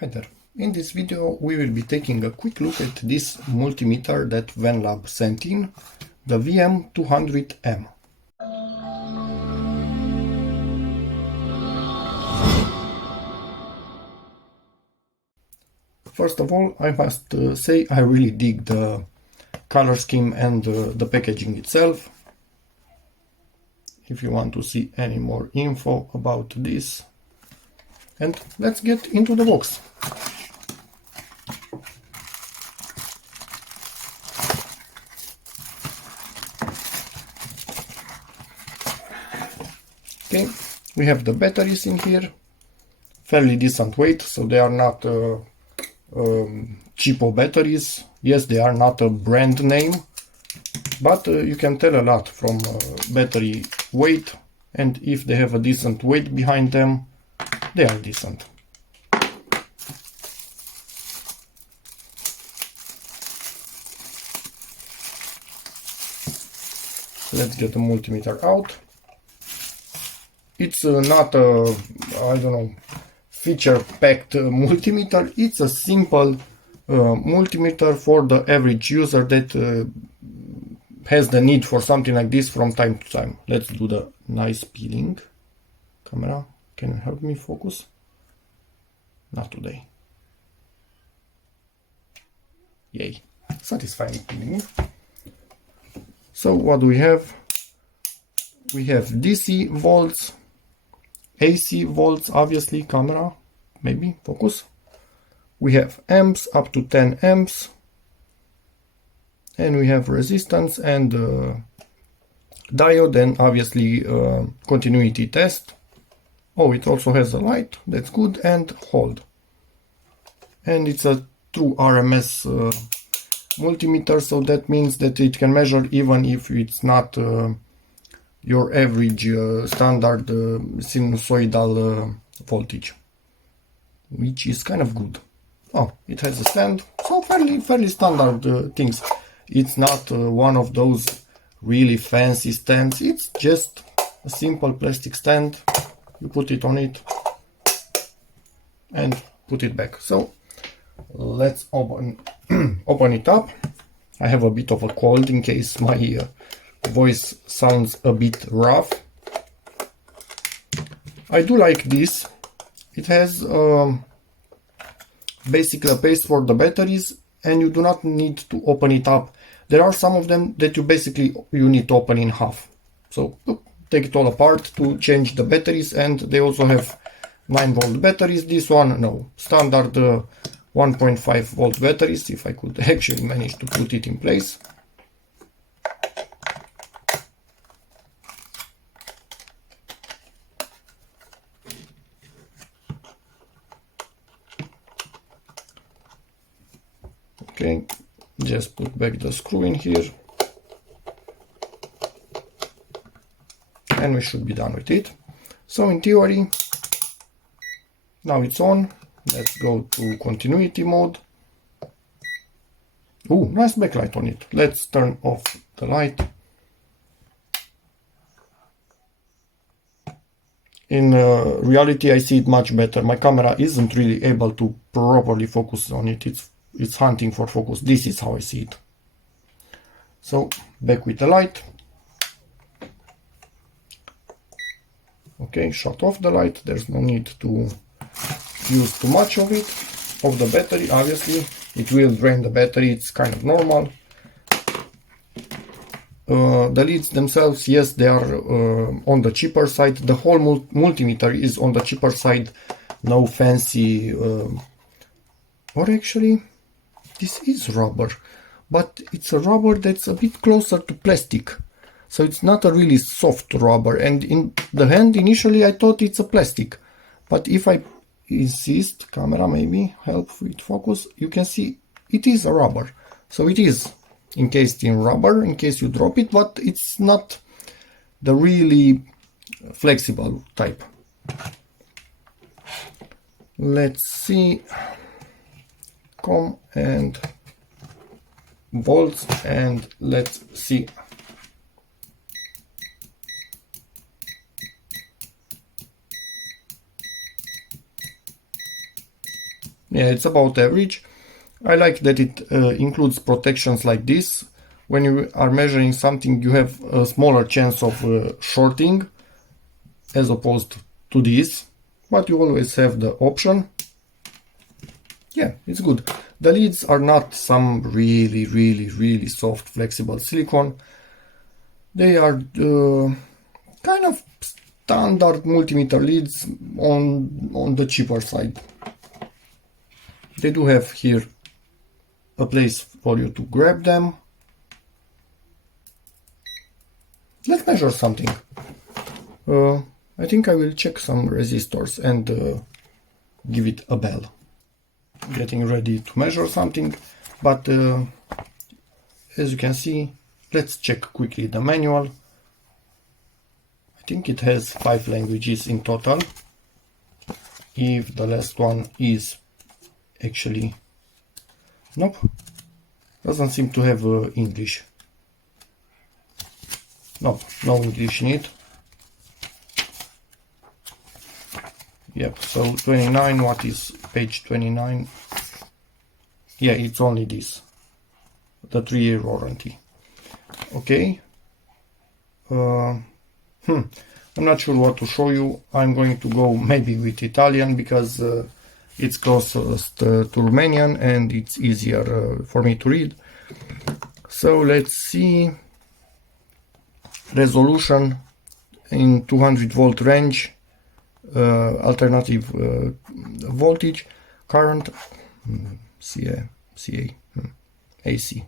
Hi there. In this video we will be taking a quick look at this multimeter that VENLAB sent in, the VM-200M. First of all, I must say I really dig the color scheme and the packaging itself. If you want to see any more info about this, and let's get into the box. Okay, we have the batteries in here, fairly decent weight, so they are not cheapo batteries. Yes, they are not a brand name, but you can tell a lot from battery weight, and if they have a decent weight behind them, they are decent. Let's get the multimeter out. It's not a, I don't know, feature-packed multimeter. It's a simple multimeter for the average user that has the need for something like this from time to time. Let's do the nice peeling. Camera, can you help me focus? Not today. Yay, satisfying peeling. So what do we have? We have DC volts, AC volts, obviously, camera, maybe, focus. We have amps, up to 10 amps. And we have resistance and diode, and obviously continuity test. Oh, it also has a light, that's good, and hold. And it's a true RMS multimeter, so that means that it can measure even if it's not your average standard sinusoidal voltage, which is kind of good. Oh, it has a stand, so fairly standard things. It's not one of those really fancy stands, it's just a simple plastic stand. You put it on it and put it back. So let's open it up. I have a bit of a cold in case my voice sounds a bit rough. I do like this. It has basically a base for the batteries, and you do not need to open it up. There are some of them that you need to open in half. So look, take it all apart to change the batteries, and they also have 9-volt batteries. This one, no, standard 1.5 volt batteries, if I could actually manage to put it in place. Okay, just put back the screw in here, and we should be done with it. So in theory, now it's on. Let's go to continuity mode. Ooh, nice backlight on it. Let's turn off the light. In reality, I see it much better. My camera isn't really able to properly focus on it. It's hunting for focus. This is how I see it. So back with the light. Okay, shut off the light. There's no need to use too much of it. Of the battery, obviously, it will drain the battery. It's kind of normal. The leads themselves, yes, they are on the cheaper side. The whole multimeter is on the cheaper side. No fancy, or actually, this is rubber, but it's a rubber that's a bit closer to plastic. So it's not a really soft rubber, and in the hand initially I thought it's a plastic, but if I insist, camera maybe help with focus, you can see it is a rubber. So it is encased in rubber in case you drop it, but it's not the really flexible type. Let's see, and volts, and let's see. Yeah, it's about average. I like that it includes protections like this. When you are measuring something, you have a smaller chance of shorting as opposed to this, but you always have the option. Yeah, it's good. The leads are not some really soft flexible silicone. They are kind of standard multimeter leads on the cheaper side. They do have here a place for you to grab them. Let's measure something. I think I will check some resistors and give it a bell. Getting ready to measure something, but as you can see, let's check quickly the manual. I think it has 5 languages in total. If the last one is actually... Nope, doesn't seem to have English. Nope, no English in it. Yep, so 29, what is page 29? Yeah, it's only this, the 3-year warranty. Okay. I'm not sure what to show you. I'm going to go maybe with Italian because it's closest to Romanian and it's easier for me to read. So let's see. Resolution in 200 volt range, alternative voltage, current, AC.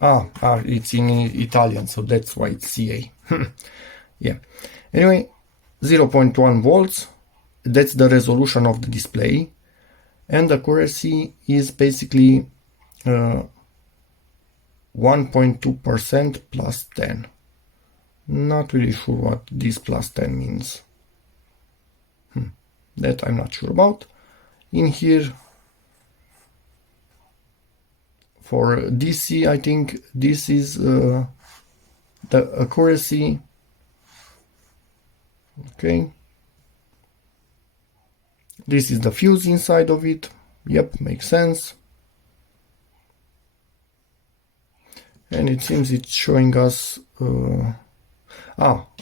It's in Italian, so that's why it's CA. Yeah. Anyway, 0.1 volts, that's the resolution of the display, and the accuracy is basically 1.2% plus 10. Not really sure what this plus 10 means. That I'm not sure about. In here, for DC, I think this is the accuracy. Okay. This is the fuse inside of it. Yep, makes sense. And it seems it's showing us...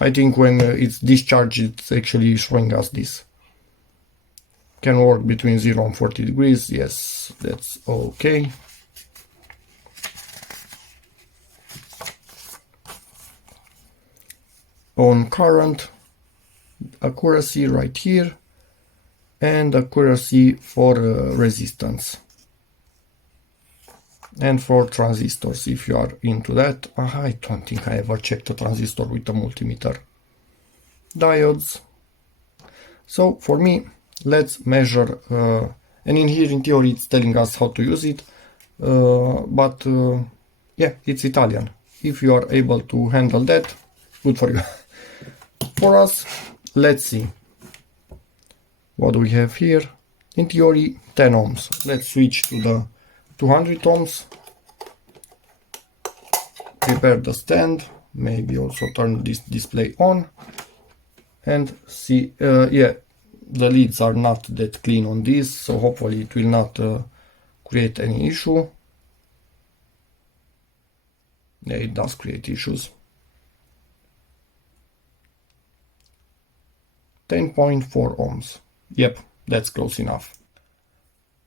I think when it's discharged, it's actually showing us this. Can work between 0 and 40 degrees. Yes, that's okay. On current, accuracy right here, and accuracy for resistance. And for transistors, if you are into that. I don't think I ever checked a transistor with a multimeter. Diodes. So for me, let's measure, and in here in theory it's telling us how to use it, but yeah, it's Italian. If you are able to handle that, good for you. For us, let's see. What do we have here? In theory, 10 ohms. Let's switch to the 200 ohms. Prepare the stand. Maybe also turn this display on. And see, yeah, the leads are not that clean on this, so hopefully it will not create any issue. Yeah, it does create issues. 10.4 ohms. Yep, that's close enough.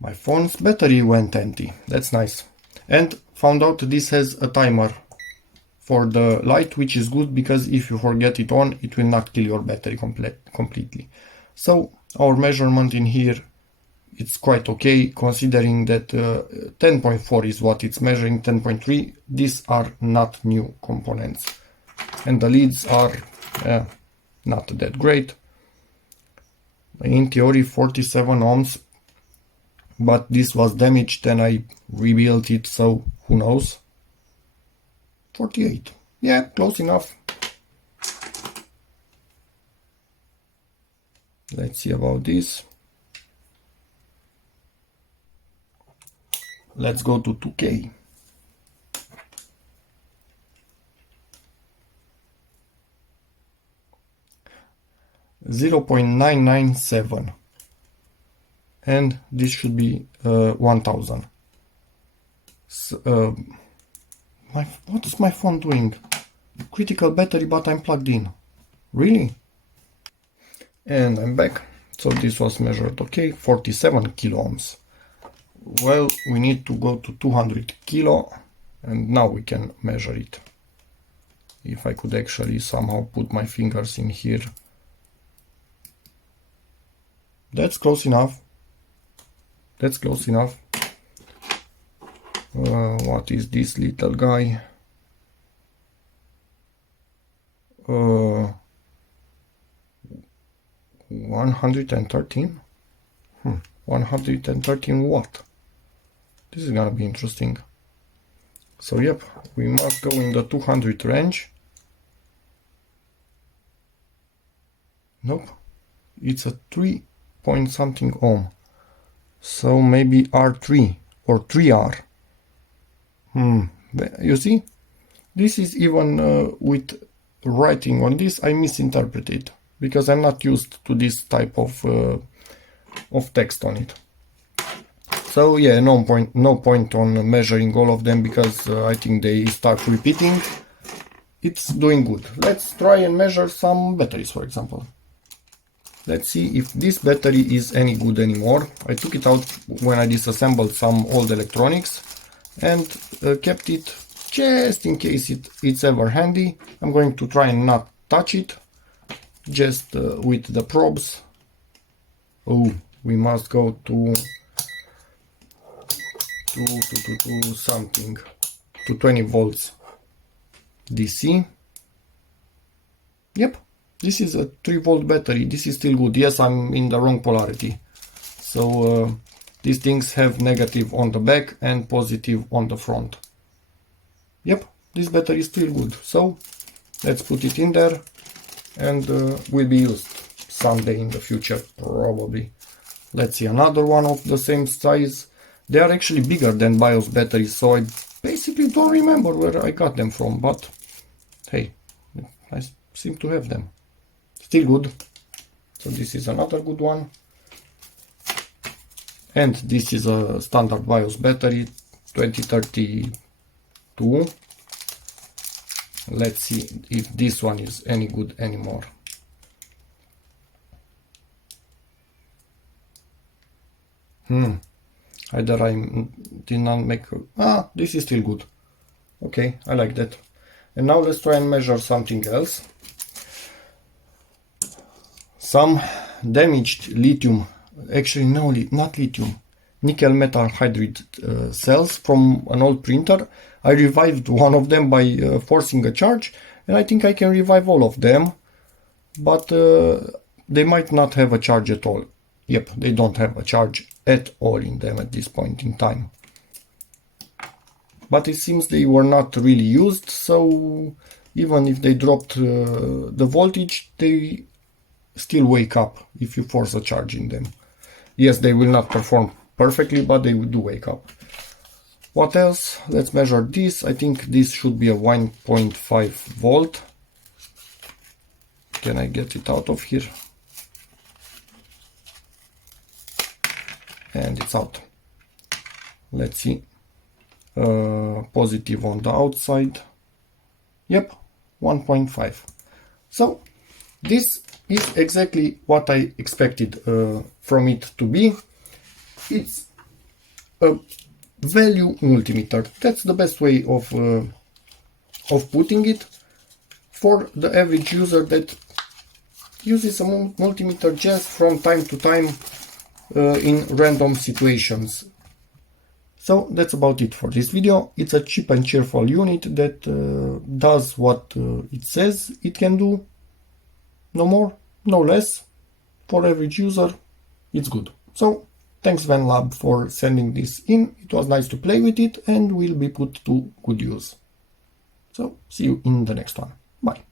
My phone's battery went empty. That's nice. And found out this has a timer for the light, which is good because if you forget it on, it will not kill your battery completely. So our measurement in here, it's quite okay, considering that 10.4 is what it's measuring, 10.3. These are not new components. And the leads are not that great. In theory, 47 ohms, but this was damaged and I rebuilt it, so who knows. 48. Yeah, close enough. Let's see about this. Let's go to 2K. .997, and this should be 1000. So, what is my phone doing? Critical battery, but I'm plugged in. Really? And I'm back. So this was measured, okay, 47 kilo ohms. Well, we need to go to 200 kilo, and now we can measure it. If I could actually somehow put my fingers in here. That's close enough. That's close enough. What is this little guy? 113? 113 watt. This is gonna be interesting. So yep, we must go in the 200 range. Nope, it's a 3 point something ohm. So maybe R3 or 3R. You see, this is even with writing on this, I misinterpret it because I'm not used to this type of text on it. So yeah, no point on measuring all of them because I think they start repeating. It's doing good. Let's try and measure some batteries, for example. Let's see if this battery is any good anymore. I took it out when I disassembled some old electronics and kept it just in case it's ever handy. I'm going to try and not touch it, just with the probes. Oh, we must go to something, to 20 volts DC. Yep, this is a 3 volt battery. This is still good. Yes, I'm in the wrong polarity. So these things have negative on the back and positive on the front. Yep, this battery is still good. So let's put it in there and will be used someday in the future, probably. Let's see another one of the same size. They are actually bigger than BIOS batteries, so I basically don't remember where I got them from, but hey, I seem to have them. Still good. So this is another good one. And this is a standard BIOS battery, 2032. Let's see if this one is any good anymore. Either I did not make... this is still good. Okay, I like that. And now let's try and measure something else. Some damaged lithium, actually no, not lithium, nickel metal hydride cells from an old printer. I revived one of them by forcing a charge, and I think I can revive all of them, but they might not have a charge at all. Yep, they don't have a charge at all in them at this point in time. But it seems they were not really used, so even if they dropped the voltage, they still wake up if you force a charge in them. Yes, they will not perform perfectly, but they do wake up. What else? Let's measure this. I think this should be a 1.5 volt. Can I get it out of here? And it's out. Let's see. Positive on the outside. Yep, 1.5. So this is exactly what I expected from it to be. It's a value multimeter. That's the best way of putting it for the average user that uses a multimeter just from time to time in random situations. So that's about it for this video. It's a cheap and cheerful unit that does what it says it can do. No more, no less. For average user, it's good. So thanks VENLAB for sending this in. It was nice to play with it and will be put to good use. So see you in the next one. Bye.